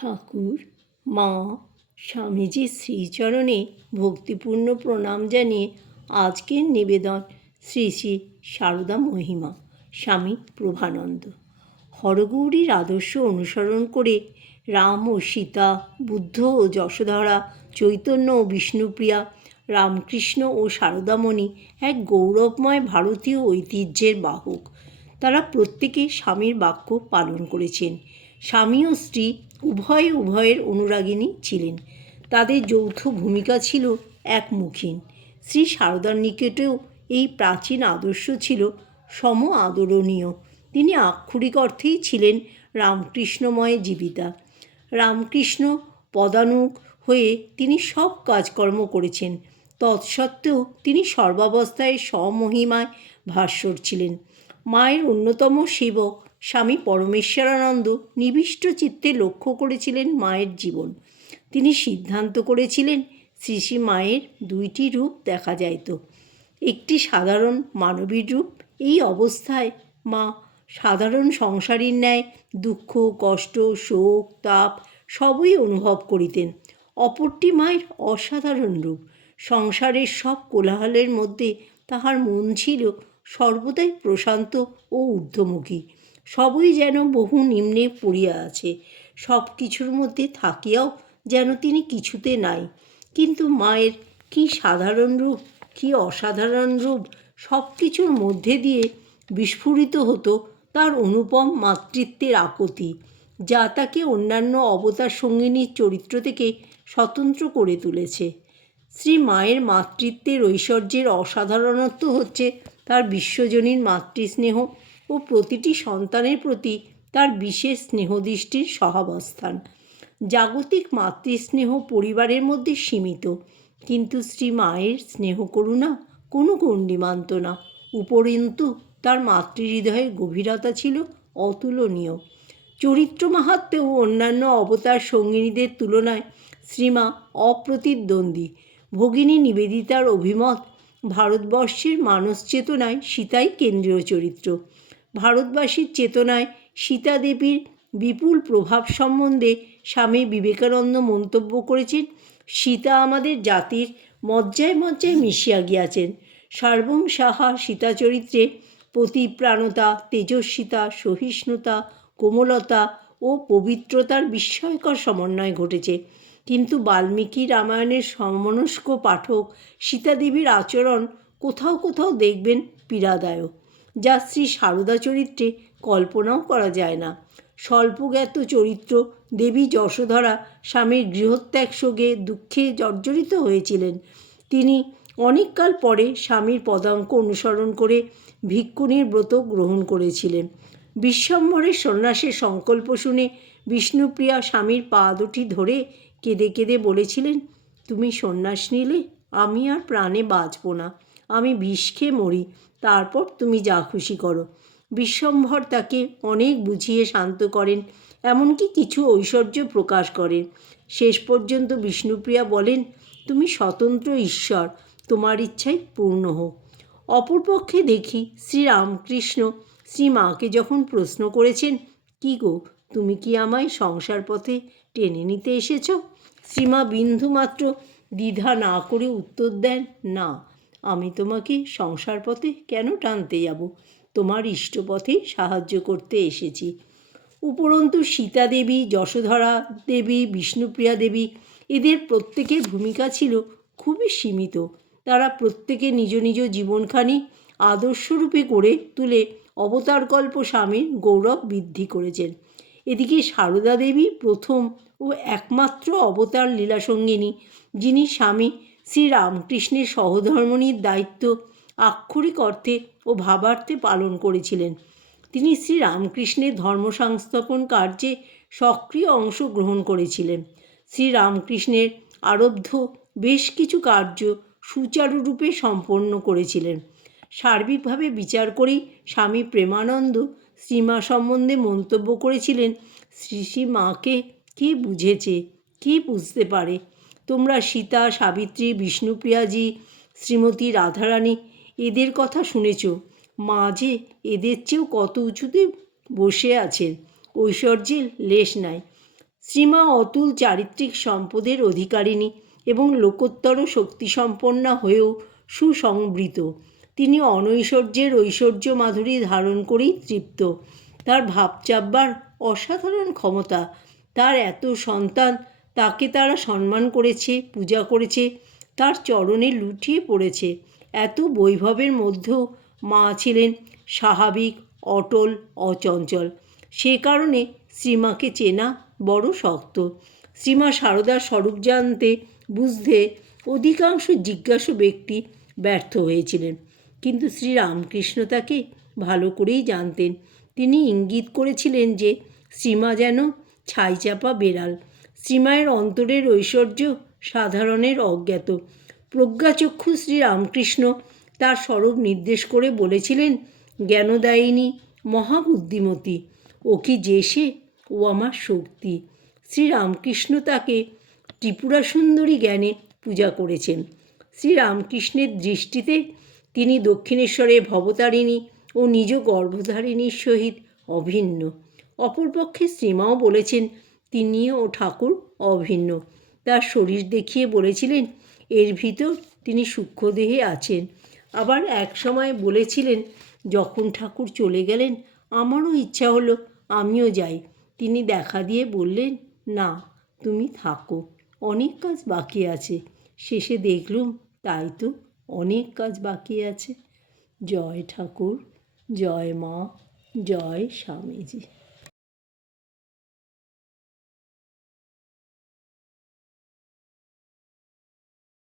ঠাকুর, মা, স্বামীজির শ্রীচরণে ভক্তিপূর্ণ প্রণাম জানিয়ে আজকের নিবেদন শ্রী শ্রী সারদা মহিমা স্বামী প্রভানন্দ। হরগৌরীর আদর্শ অনুসরণ করে রাম ও সীতা, বুদ্ধ ও যশোধরা, চৈতন্য ও বিষ্ণুপ্রিয়া, রামকৃষ্ণ ও সারদামণি এক গৌরবময় ভারতীয় ঐতিহ্যের বাহক। তারা প্রত্যেকে স্বামীর বাক্য পালন করেছেন। স্বামী ও স্ত্রী উভয়ের অনুরাগিণী ছিলেন। তাদের যৌথ ভূমিকা ছিল একমুখীন। শ্রী সারদার নিকটেও এই প্রাচীন আদর্শ ছিল সম আদরণীয়। তিনি আক্ষরিক অর্থেই ছিলেন রামকৃষ্ণময় জীবিতা। রামকৃষ্ণ পদানুগ হয়ে তিনি সব কাজকর্ম করেছেন। তৎসত্ত্বেও তিনি সর্বাবস্থায় স্বমহিমায় ভাস্বর ছিলেন। মায়ের অন্যতম সেবক স্বামী পরমেশ্বরানন্দ নিবিষ্ট চিত্তে লক্ষ্য করেছিলেন মায়ের জীবন। তিনি সিদ্ধান্ত করেছিলেন শ্রী শ্রী মায়ের দুইটি রূপ দেখা যাইত। একটি সাধারণ মানবীর রূপ। এই অবস্থায় মা সাধারণ সংসারীর ন্যায় দুঃখ, কষ্ট, শোক, তাপ সবই অনুভব করিতেন। অপরটি মায়ের অসাধারণ রূপ। সংসারের সব কোলাহলের মধ্যে তাহার মন ছিল সর্বদাই প্রশান্ত ও ঊর্ধ্বমুখী। সবই যেন বহু নিম্নে পড়িয়া আছে। সব কিছুর মধ্যে থাকিয়াও যেন তিনি কিছুতে নাই। কিন্তু মায়ের কি সাধারণ রূপ, কি অসাধারণ রূপ! সব কিছুর মধ্যে দিয়ে বিস্ফুরিত হতো তার অনুপম মাতৃত্বের আকুতি, যা তাকে অন্যান্য অবতার সঙ্গিনীর চরিত্র থেকে স্বতন্ত্র করে তুলেছে। শ্রী মায়ের মাতৃত্বের ঐশ্বর্যের অসাধারণত্ব হচ্ছে তার বিশ্বজনীন মাতৃস্নেহ ও প্রতিটি সন্তানের প্রতি তার বিশেষ স্নেহদৃষ্টির সহাবস্থান। জাগতিক মাতৃস্নেহ পরিবারের মধ্যে সীমিত, কিন্তু শ্রী মায়ের স্নেহ করুণা কোনো গণ্ডি মানত না। উপরন্তু তার মাতৃহৃদয়ের গভীরতা ছিল অতুলনীয়। চরিত্র মাহাত্ম্যেও অন্যান্য অবতার সঙ্গিনীদের তুলনায় শ্রীমা অপ্রতিদ্বন্দ্বী। ভগিনী নিবেদিতার অভিমত, ভারতবর্ষের মানস চেতনায় সীতাই কেন্দ্রীয় চরিত্র। ভারতবাসীর চেতনায় সীতা দেবীর বিপুল প্রভাব সম্বন্ধে স্বামী বিবেকানন্দ মন্তব্য করেছেন, সীতা আমাদের জাতির মজ্জায় মজ্জায় মিশিয়া গিয়াছেন। সর্বং সাহা সীতা চরিত্রে পতিপ্রাণতা, তেজস্বিতা, সহিষ্ণুতা, কোমলতা ও পবিত্রতার বিস্ময়কর সমন্বয় ঘটেছে। কিন্তু বাল্মীকি রামায়ণের সমমনস্ক পাঠক সীতাদেবীর আচরণ কোথাও কোথাও দেখবেন পীড়াদায়ক, যা শ্রী সারদা চরিত্রে কল্পনাও করা যায় না। স্বল্পজ্ঞাত চরিত্র দেবী যশোধরা স্বামীর গৃহত্যাগ শোকে দুঃখে জর্জরিত হয়েছিলেন। তিনি অনেককাল পরে স্বামীর পদাঙ্ক অনুসরণ করে ভিক্ষুণীর ব্রত গ্রহণ করেছিলেন। বিশ্বম্ভরের সন্ন্যাসের সংকল্প শুনে বিষ্ণুপ্রিয়া স্বামীর পা দুটি ধরে কেঁদে কেঁদে বলেছিলেন, তুমি সন্ন্যাস নিলে আমি আর প্রাণে বাঁচব না, আমি বিষ খেয়ে মরি, তারপর তুমি যা খুশি করো। বিশ্বম্ভর তাকে অনেক বুঝিয়ে শান্ত করেন, এমনকি কিছু ঐশ্বর্য প্রকাশ করেন। শেষ পর্যন্ত বিষ্ণুপ্রিয়া বলেন, তুমি স্বতন্ত্র ঈশ্বর, তোমার ইচ্ছাই পূর্ণ হোক। অপরপক্ষে দেখি শ্রীরামকৃষ্ণ শ্রীমাকে যখন প্রশ্ন করেছেন, কি গো, তুমি কি আমায় সংসার পথে টেনে নিতে এসেছ? শ্রীমা বিন্দুমাত্র দ্বিধা না করে উত্তর দেন, না, আমি তোমাকে সংসার পথে কেন টানতে যাব, তোমার ইষ্টপথে সাহায্য করতে এসেছি। উপরন্তু সীতা দেবী, যশোধরা দেবী, বিষ্ণুপ্রিয়া দেবী এদের প্রত্যেকের ভূমিকা ছিল খুবই সীমিত। তারা প্রত্যেকে নিজ নিজ জীবনখানি আদর্শরূপে করে তুলে অবতারকল্প স্বামীর গৌরব বৃদ্ধি করেছেন। এদিকে সারদা দেবী প্রথম ও একমাত্র অবতার লীলাসঙ্গিনী, যিনি স্বামী শ্রীরামকৃষ্ণের সহধর্মিণীর দায়িত্ব আক্ষরিক অর্থে ও ভাবার্থে পালন করেছিলেন। তিনি শ্রীরামকৃষ্ণের ধর্মসংস্থাপন কার্যে সক্রিয় অংশগ্রহণ করেছিলেন। শ্রীরামকৃষ্ণের আরব্ধ বেশ কিছু কার্য সুচারুরূপে সম্পন্ন করেছিলেন। সার্বিকভাবে বিচার করেই স্বামী প্রেমানন্দ শ্রীমা সম্বন্ধে মন্তব্য করেছিলেন, শ্রী শ্রী মাকে কে বুঝেছে, কে বুঝতে পারে? তোমরা সীতা, সাবিত্রী, বিষ্ণুপ্রিয়াজি, শ্রীমতী রাধারানী এদের কথা শুনেছ। মা যে এদের চেয়েও কত উঁচুতে বসে আছেন, ঐশ্বর্যের লেশ নাই। শ্রীমা অতুল চারিত্রিক সম্পদের অধিকারিণী এবং লোকোত্তর শক্তিসম্পন্না হয়েও সুসংবৃত। তিনি অনৈশ্বর্যের ঐশ্বর্য মাধুরী ধারণ করেই তৃপ্ত। তার ভাবচাববার অসাধারণ ক্ষমতা। তার এত সন্তান, তাকে তারা সম্মান করেছে, পূজা করেছে, তার চরণে লুটিয়ে পড়েছে। এত বৈভবের মধ্যেও মা ছিলেন স্বাভাবিক, অটল, অচঞ্চল। সে কারণে শ্রীমাকে চেনা বড় শক্ত। শ্রীমা সারদার স্বরূপ জানতে বুঝতে অধিকাংশ জিজ্ঞাসু ব্যক্তি ব্যর্থ হয়েছিলেন, কিন্তু শ্রীরামকৃষ্ণ তাকে ভালো করেই জানতেন। তিনি ইঙ্গিত করেছিলেন যে শ্রীমা যেন ছাইচাপা বেড়াল। শ্রীমায়ের অন্তরের ঐশ্বর্য সাধারণের অজ্ঞাত। প্রজ্ঞাচক্ষু শ্রীরামকৃষ্ণ তার স্বরূপ নির্দেশ করে বলেছিলেন, জ্ঞানদায়িনী, মহাবুদ্ধিমতী, ও কি যে সে, ও আমার শক্তি। শ্রীরামকৃষ্ণ তাকে ত্রিপুরা সুন্দরী জ্ঞানে পূজা করেছেন। শ্রীরামকৃষ্ণের দৃষ্টিতে তিনি দক্ষিণেশ্বরের ভবতারিণী ও নিজ গর্ভধারিণীর সহিত অভিন্ন। অপরপক্ষে শ্রীমাও বলেছেন তিনিও ঠাকুর অভিন্ন। তার শরীর দেখিয়ে বলেছিলেন এর ভিতর তিনি সূক্ষ্মদেহে আছেন। আবার এক সময় বলেছিলেন, যখন ঠাকুর চলে গেলেন আমারও ইচ্ছা হলো আমিও যাই। তিনি দেখা দিয়ে বললেন, না, তুমি থাকো, অনেক কাজ বাকি আছে। শেষে দেখলুম তাই তো, অনেক কাজ বাকি আছে। জয় ঠাকুর, জয় মা, জয় স্বামীজি।